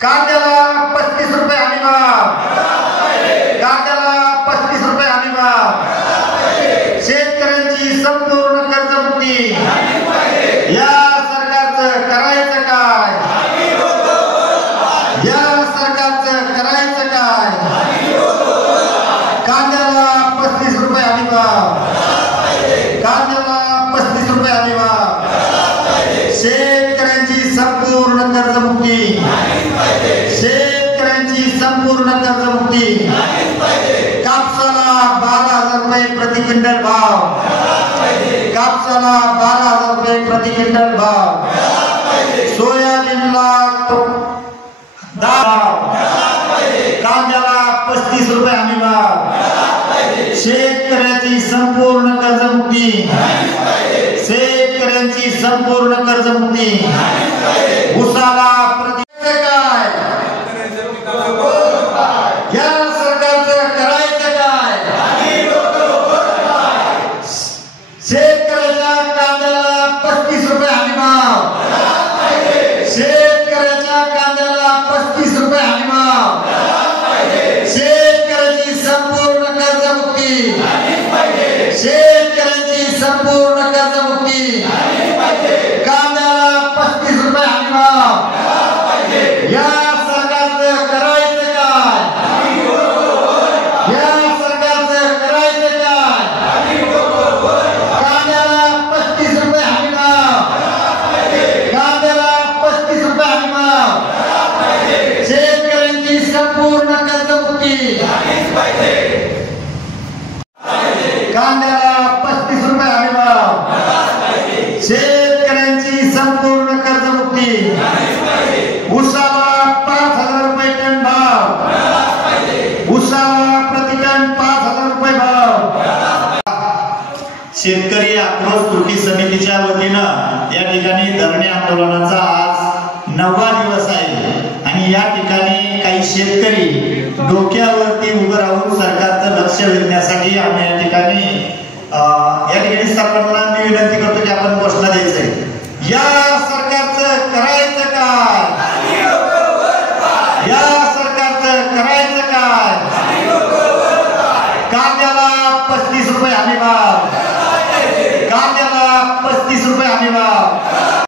कांद्याला 35 रुपये हमीभाव, कांद्याला 35 रुपये हमीभाव, शेतकऱ्यांची संपूर्ण कर्जमुक्ती या सरकारचं करायचं काय, या सरकारचं करायचं काय। कांद्याला 35 रुपये हमीभाव, कांद्याला 35 रुपये हमीभाव, शेतकऱ्यांची संपूर्ण कर्जमुक्ती, शेतकऱ्यांची संपूर्ण कर्जमुक्ती। कापसाला 12,000 रुपये प्रति क्विंटल भाव, कापसाला 12,000 रुपये प्रति क्विंटल भाव, सोयाबीनला 10, कांद्याला 35 रुपये हमीभाव, शेतकऱ्याची संपूर्ण कर्जमुक्ती, शेतकऱ्यांची संपूर्ण कर्जमुक्ती। उसाला प्रति काय, या सरकारचं करायचं काय। शेतकऱ्याच्या कांद्याला 35 रुपये हमीभाव, शेतकऱ्याच्या कांद्याला 35 रुपये हमीभाव, शेतकऱ्याची संपूर्ण कर्जमुक्ती, शेतकऱ्यांची संपूर्ण कर्जमुक्ती। कांद्याला 35 रुपये हमीभाव, या सरकारचं करायचं काय, या सरकारचं करायचं काय। कांद्याला 35 रुपये हमीभाव, कांद्याला 35 रुपये हमीभाव, शेतकऱ्यांची संपूर्ण कर्जमुक्ती, कांद्याला 35 रुपये हमीभाव, शेतकऱ्यांची संपूर्ण कर्जमुक्ती। उसाला 5,000 रुपये टन भाव, उसाला प्रति टन 5,000 रुपये भाव। शेतकरी आक्रोश कृती समितीच्या वतीनं या ठिकाणी धरणे आंदोलनाचा आज 9वा दिवस आहे आणि या ठिकाणी काही शेतकरी डोक्यावरती उभं राहून सरकारचं लक्ष वेधण्यासाठी आम्ही